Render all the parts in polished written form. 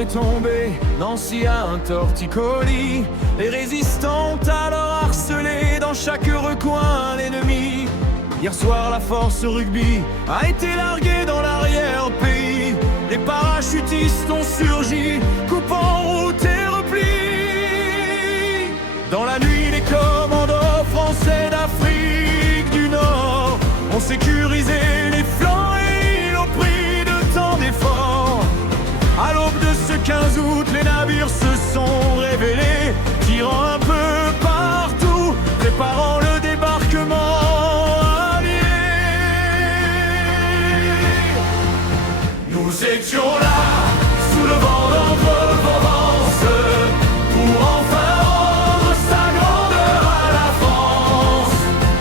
est tombé, Nancy a un torticolis. Les résistants alors harcelés, dans chaque recoin l'ennemi. Hier soir la force rugby a été larguée dans l'arrière-pays. Les parachutistes ont surgi, coupant route et repli. Dans la nuit les commandos français d'Afrique du Nord ont sécurisé les flancs et îles au prix de tant d'efforts. À l'aube de ce 15 août, les navires se sont révélés, tirant un peu partout, préparant le débarquement allié. Nous étions là, sous le vent d'Entre-Provence, pour enfin rendre sa grandeur à la France.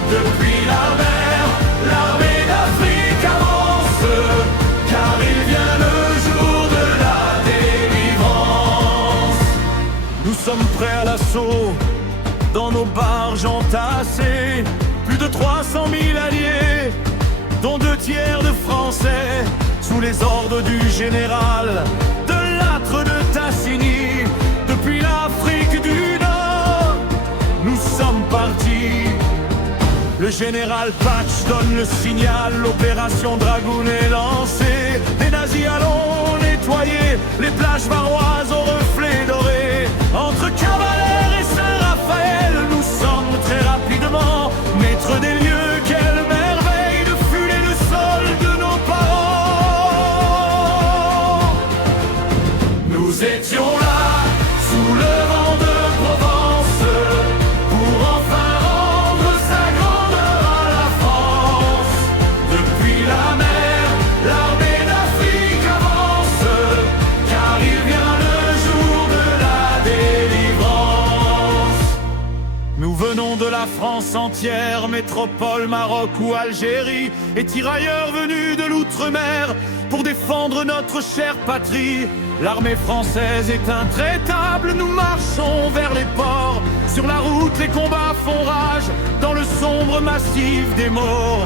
Depuis la mer, l'armée d'Afrique avance, car il vient le jour de la délivrance. Nous sommes prêts à l'assaut, dans nos barges entassées, plus de 300 000 alliés, dont 2 tiers de Français, sous les ordres du général de Lattre de Tassigny. Depuis l'Afrique du Nord, nous sommes partis. Le général Patch donne le signal, l'opération Dragoon est lancée. Les nazis allons nettoyer les plages varoises aux reflets dorés. Entre Cavalère et Saint-Raphaël, nous sommes très rapidement maîtres des lieux. Quelle merveille de fouler le sol de nos parents. Nous étions là, sous le vent de Provence, pour enfin rendre sa grandeur à la France. Depuis la mer, l'armée d'Afrique avance, car il vient le jour de la délivrance. Nous venons de la France entière, métropole, Maroc ou Algérie, et tirailleurs venus de l'outre-mer pour défendre notre chère patrie. L'armée française est intraitable, nous marchons vers les ports. Sur la route, les combats font rage, dans le sombre massif des morts.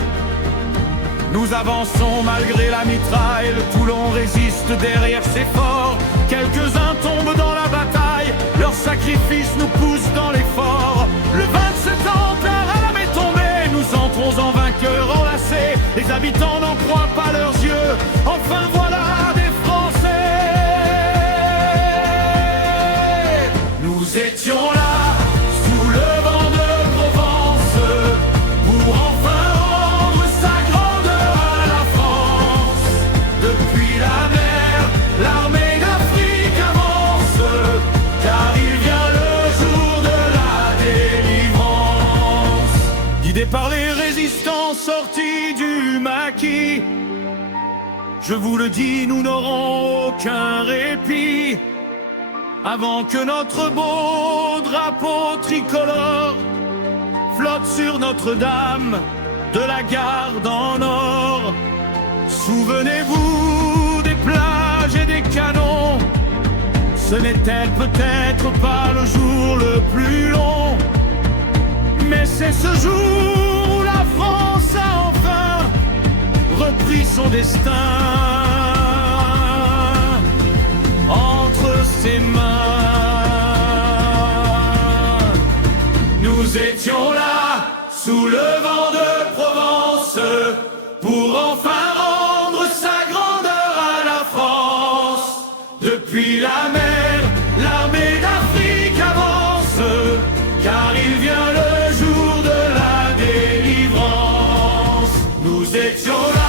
Nous avançons malgré la mitraille, le Toulon résiste derrière ses forts. Quelques-uns tombent dans la bataille, leur sacrifice nous pousse dans l'effort. Le 27 ampères à la met tombée, nous entrons en vainqueurs enlacés. Les habitants n'en croient pas leurs yeux, enfin voilà des Français. Nous étions là, sous le vent de Provence, pour enfin rendre sa grandeur à la France. Depuis la mer, l'armée d'Afrique avance, car il vient le jour de la délivrance. Guidés par les résistants sortis du maquis, je vous le dis, nous n'aurons aucun répit avant que notre beau drapeau tricolore flotte sur Notre-Dame de la Garde en or. Souvenez-vous des plages et des canons, ce n'était peut-être pas le jour le plus long, mais c'est ce jour où la France a enfin repris son destin entre ses mains. Nous étions là, sous le vent de Provence, pour enfin rendre sa grandeur à la France. Depuis la mer, l'armée d'Afrique avance, car il vient le jour de la délivrance. Nous étions là.